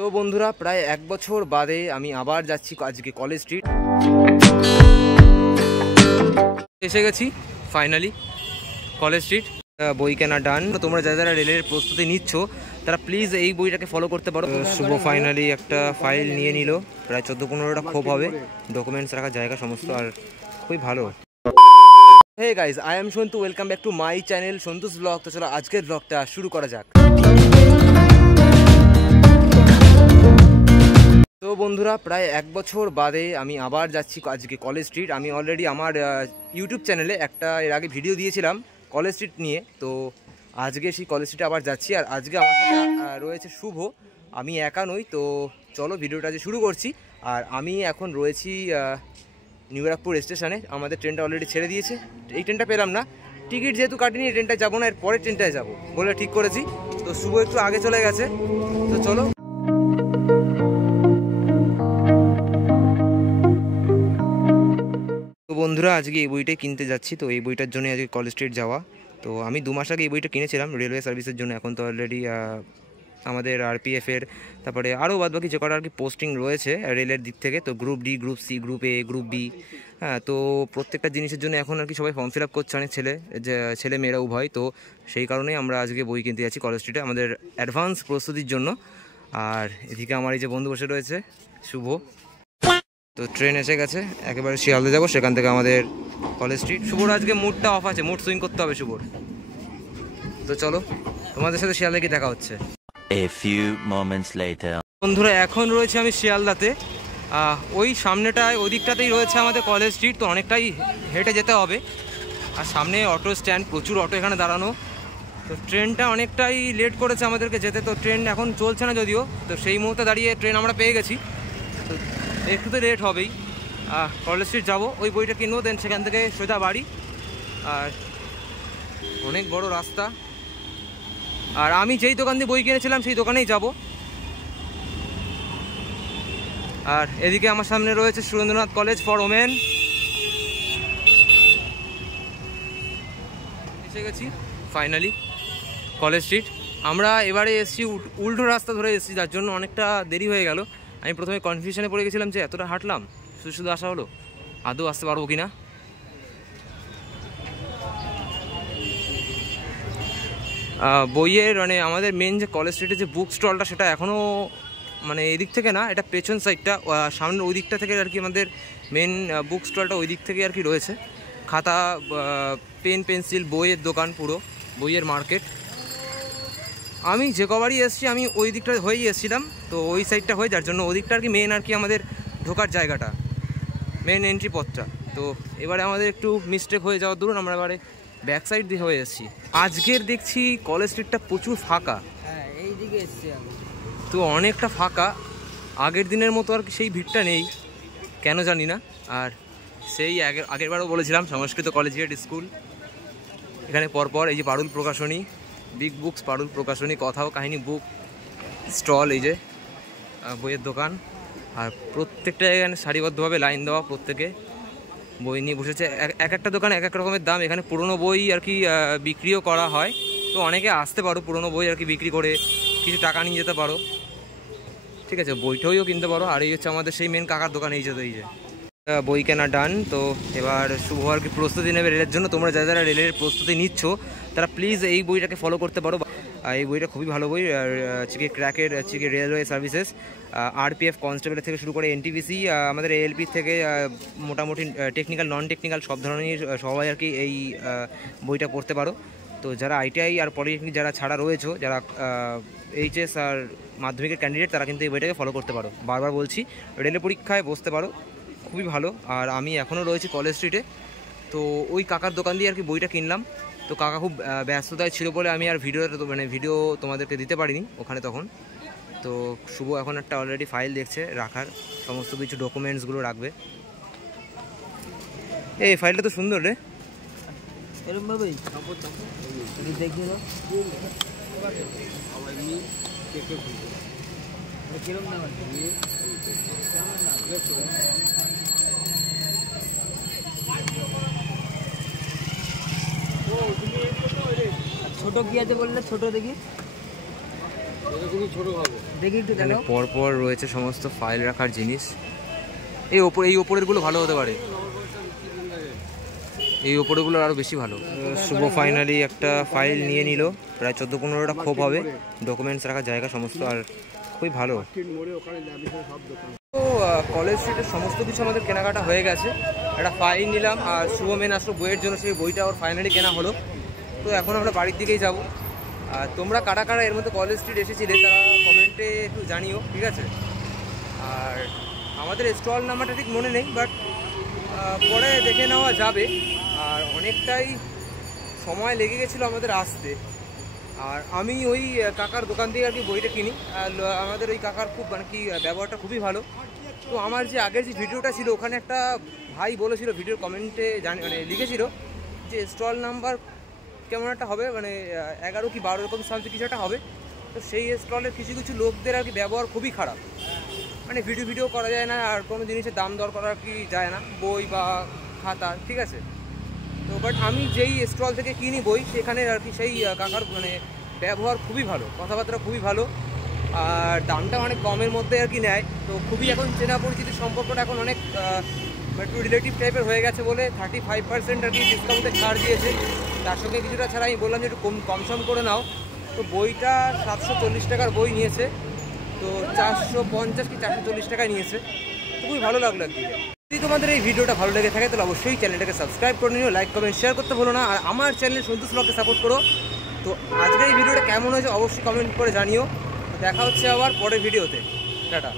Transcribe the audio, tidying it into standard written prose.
তো বন্ধুরা প্রায় 1 বছর বাদে আমি আবার যাচ্ছি আজকে কলেজ স্ট্রিট। এসে গেছি ফাইনালি কলেজ স্ট্রিট। বই কেনা ডান। তোমরা যারা যারা রেলের প্রস্তুতি নিচ্ছ তারা প্লিজ এই বইটাকে ফলো করতে পারো। শুভ ফাইনালি একটা ফাইল নিয়ে নিল, প্রায় 14-15টা খোপ হবে, ডকুমেন্টস রাখার জায়গা সমস্ত, আর খুবই ভালো। Hey guys, I am Santu, welcome back to my channel Santu's blog. তো চলো আজকের ব্লগটা শুরু করা যাক। তো বন্ধুরা প্রায় 1 বছর বাদে আমি আবার যাচ্ছি আজকে কলেজ স্ট্রিট। আমি অলরেডি আমার ইউটিউব চ্যানেলে একটা এর আগে ভিডিও দিয়েছিলাম কলেজ স্ট্রিট নিয়ে। তো আজকে সেই কলেজ স্ট্রিটে আবার যাচ্ছি, আর আজকে আমার সাথে রয়েছে শুভ, আমি একা নই। তো চলো ভিডিওটা যে শুরু করছি। আর আমি এখন রয়েছি নিউ ব্যারাকপুর স্টেশনে। আমাদের ট্রেনটা অলরেডি ছেড়ে দিয়েছে, এই ট্রেনটা পেলাম না, টিকিট যেহেতু কাটিনি এই ট্রেনটায় যাবো না, এর পরের ট্রেনটায় যাবো বলে ঠিক করেছি। তো শুভ একটু আগে চলে গেছে, তো চলো। তো বন্ধুরা আজকে এই বইটাই কিনতে যাচ্ছি। তো এই বইটার জন্য আজকে কলেজ স্ট্রিট যাওয়া। তো আমি 2 মাস আগে এই বইটা কিনেছিলাম রেলওয়ে সার্ভিসের জন্য। এখন তো অলরেডি আমাদের আরপিএফের, তারপরে আরও বাদবাকি যে কটা আর কি পোস্টিং রয়েছে রেলের দিক থেকে, তো group D, group C, group A, group B, হ্যাঁ, তো প্রত্যেকটা জিনিসের জন্য এখন আর কি সবাই ফর্ম ফিল আপ করছে, অনেক ছেলে মেয়েরা উভয়। তো সেই কারণেই আমরা আজকে বই কিনতে যাচ্ছি কলেজ স্ট্রিটে আমাদের অ্যাডভান্স প্রস্তুতির জন্য। আর এদিকে আমার এই যে বন্ধু বসে রয়েছে শুভ। তো ট্রেন এসে গেছে, একেবারে শিয়ালদা যাবো, সেখান থেকে আমাদের কলেজ স্ট্রিট। শুভর আজকে মুডটা অফ আছে, মুড সুইং করতে হবে শুভর। তো চলো তোমাদের সাথে শিয়ালদা কি দেখা হচ্ছে। A few moments later. বন্ধুরা এখন রয়েছে আমি শিয়ালদাতে, ওই সামনেটায় ওই দিকটাতেই রয়েছে আমাদের কলেজ স্ট্রিট। তো অনেকটাই হেঁটে যেতে হবে, আর সামনে অটো স্ট্যান্ড, প্রচুর অটো এখানে দাঁড়ানো। তো ট্রেনটা অনেকটাই লেট করেছে আমাদেরকে যেতে, তো ট্রেন এখন চলছে না যদিও। তো সেই মুহূর্তে দাঁড়িয়ে ট্রেন আমরা পেয়ে গেছি, তো একটু তো লেট হবেই। কলেজ স্ট্রিট যাবো, ওই বইটা কিনবো, দেন সেখান থেকে সোজা বাড়ি। আর অনেক বড় রাস্তা, আর আমি যেই দোকান দিয়ে বই কিনেছিলাম সেই দোকানেই যাব। আর এদিকে আমার সামনে রয়েছে সুরেন্দ্রনাথ কলেজ ফর ওমেন। এসে গেছি ফাইনালি কলেজ স্ট্রিট। আমরা এবারে এসেছি উল্টো রাস্তা ধরে এসেছি, যার জন্য অনেকটা দেরি হয়ে গেল। আমি প্রথমে কনফিউশনে পড়ে গেছিলাম যে এতটা হাঁটলাম, শুধু শুধু আসা হলো, আদৌ আসতে পারবো কি না। বইয়ের মানে আমাদের মেন যে কলেজ স্ট্রিটে যে বুক স্টলটা, সেটা এখনও মানে এদিক থেকে না, এটা পেছন সাইডটা, সামনের ওই দিকটা থেকে আর কি আমাদের মেন বুক স্টলটা ওই দিক থেকে আর কি রয়েছে। খাতা, পেন, পেন্সিল, বইয়ের দোকান, পুরো বইয়ের মার্কেট। আমি যে কবারই এসেছি আমি ওই দিকটা হয়েই এসেছিলাম, তো ওই সাইডটা হয়ে, যার জন্য ওই দিকটা আর কি মেন আর কি আমাদের ঢোকার জায়গাটা, মেন এন্ট্রি পথটা। তো এবারে আমাদের একটু মিস্টেক হয়ে যাওয়ার দরুন আমরা এবারে ব্যাক সাইড দিয়ে হয়ে এসেছি। আজকের দেখছি কলেজ স্ট্রিটটা প্রচুর ফাঁকা, হ্যাঁ এই দিকে এসেছি আমি, তো অনেকটা ফাঁকা, আগের দিনের মতো আর কি সেই ভিড়টা নেই, কেন জানি না। আর সেই আগেরবারও বলেছিলাম সংস্কৃত কলেজিয়েট স্কুল, এখানে পরপর এই যে পারুল প্রকাশনী, বিগ বুকস পারুল প্রকাশনী, কথাও কাহিনী বুক স্টল, এই যে বইয়ের দোকান, আর প্রত্যেকটা এখানে সারিবদ্ধভাবে লাইন দেওয়া, প্রত্যেকে বই নিয়ে বসেছে। এক একটা দোকানে এক এক রকমের দাম। এখানে পুরনো বই আর কি বিক্রিও করা হয়, তো অনেকে আসতে পারো, পুরনো বই আর কি বিক্রি করে কিছু টাকা নিয়ে যেতে পারো, ঠিক আছে, বইটাও কিনতে পারো। আর এই হচ্ছে আমাদের সেই মেন কাকার দোকান, এই যে বই কেনা ডান। তো এবার শুভ আর কি প্রস্তুতি নেবে রেলের জন্য। তোমরা যারা যারা রেলের প্রস্তুতি নিচ্ছ তারা প্লিজ এই বইটাকে ফলো করতে পারো। এই বইটা খুবই ভালো বই, ক্র্যাকের রেলওয়ে সার্ভিসেস, আরপিএফ কনস্টেবলের থেকে শুরু করে এনটিপিসি, আমাদের এএলপি থেকে মোটামুটি টেকনিক্যাল, নন টেকনিক্যাল সব ধরনের সবাই আর কি এই বইটা পড়তে পারো। তো যারা আইটিআই আর পলিটেকনিক যারা ছাড়া রয়েছে, যারা এইচএস আর মাধ্যমিকের ক্যান্ডিডেট, তারা কিন্তু এই বইটাকে ফলো করতে পারো। বারবার বলছি, রেলের পরীক্ষায় বসতে পারো, খুবই ভালো। আর আমি এখনও রয়েছি কলেজ স্ট্রিটে, তো ওই কাকার দোকান দিয়ে আর কি বইটা কিনলাম। তো কাকা খুব ব্যস্ততায় ছিল বলে আমি আর ভিডিও তোমাদেরকে দিতে পারিনি ওখানে তখন। তো শুভ এখন একটা অলরেডি ফাইল দেখছে, রাখার সমস্ত কিছু ডকুমেন্টসগুলো রাখবে। এই ফাইলটা তো সুন্দর রে, এরকমভাবেই দেখিয়ে দাও কিরকম দাম আছে। ছোট কি আছে বললে, ছোট দেখি, ছোট হবে। এখানে পরপর রয়েছে সমস্ত ফাইল রাখার জিনিস। এই ওপরেরগুলো ভালো হতে পারে, এই ওপরেগুলো আরও বেশি ভালো। শুভ ফাইনালি একটা ফাইল নিয়ে নিল, প্রায় 14-15টা খোপ হবে, ডকুমেন্টস রাখার জায়গা সমস্ত, আর খুবই ভালো। তো কলেজ স্ট্রিটের সমস্ত কিছু আমাদের কেনাকাটা হয়ে গেছে। একটা ফাইল নিলাম, আর শুভ মেন আসলো বইয়ের জন্য, সেই বইটা ওর ফাইনালি কেনা হলো। তো এখন আমরা বাড়ির দিকেই যাবো। আর তোমরা কারা কারা এর মধ্যে কলেজ স্ট্রিট এসেছিলে তারা কমেন্টে একটু জানিও, ঠিক আছে? আর আমাদের স্টল নাম্বারটা ঠিক মনে নেই, বাট পরে দেখে নেওয়া যাবে। আর অনেকটাই সময় লেগে গেছিলো আমাদের আসতে। আর আমি ওই কাকার দোকান থেকে আর কি বইটা কিনি, আর আমাদের ওই কাকার খুব মানে কি ব্যবহারটা খুবই ভালো। তো আমার যে আগের যে ভিডিওটা ছিল ওখানে একটা ভাই বলেছিল, ভিডিওর কমেন্টে মানে লিখেছিল যে স্টল নাম্বার কেমন একটা হবে, মানে 11 কি 12 এরকম সামথিং কিছু একটা হবে। তো সেই স্টলের কিছু কিছু লোকদের আর কি ব্যবহার খুবই খারাপ, মানে ভিডিও করা যায় না, আর কোনো জিনিসের দাম দর করা কি যায় না, বই বা খাতা, ঠিক আছে? তো বাট আমি যেই স্টল থেকে কিনি বই, সেখানে আর কি সেই কাকার মানে ব্যবহার খুবই ভালো, কথাবার্তা খুবই ভালো, আর দামটা অনেক কমের মধ্যে আর কি নেয়। তো খুবই এখন চেনা পরিচিতির সম্পর্কটা এখন অনেক একটু রিলেটিভ টাইপের হয়ে গেছে বলে 35% আর কি ডিসকাউন্টে ছাড় দিয়েছে। তার সঙ্গে কিছুটা ছাড়া আমি বললাম যে একটু কমসম করে নাও। তো বইটা 740 টাকার বই নিয়েছে, তো 450 কি 440 টাকায় নিয়েছে। তো খুবই ভালো লাগলো আর কি। যদি তোমাদের এই ভিডিওটা ভালো লেগে থাকে তাহলে অবশ্যই চ্যানেলটাকে সাবস্ক্রাইব করে নিও, লাইক কমেন্ট শেয়ার করতে ভুলো না। আর আমার চ্যানেল সন্তোষ ব্লগকে সাপোর্ট করো। তো আজকের এই ভিডিওটা কেমন হয়েছে অবশ্যই কমেন্ট করে জানিও। দেখা হচ্ছে আবার পরের ভিডিওতে। টাটা।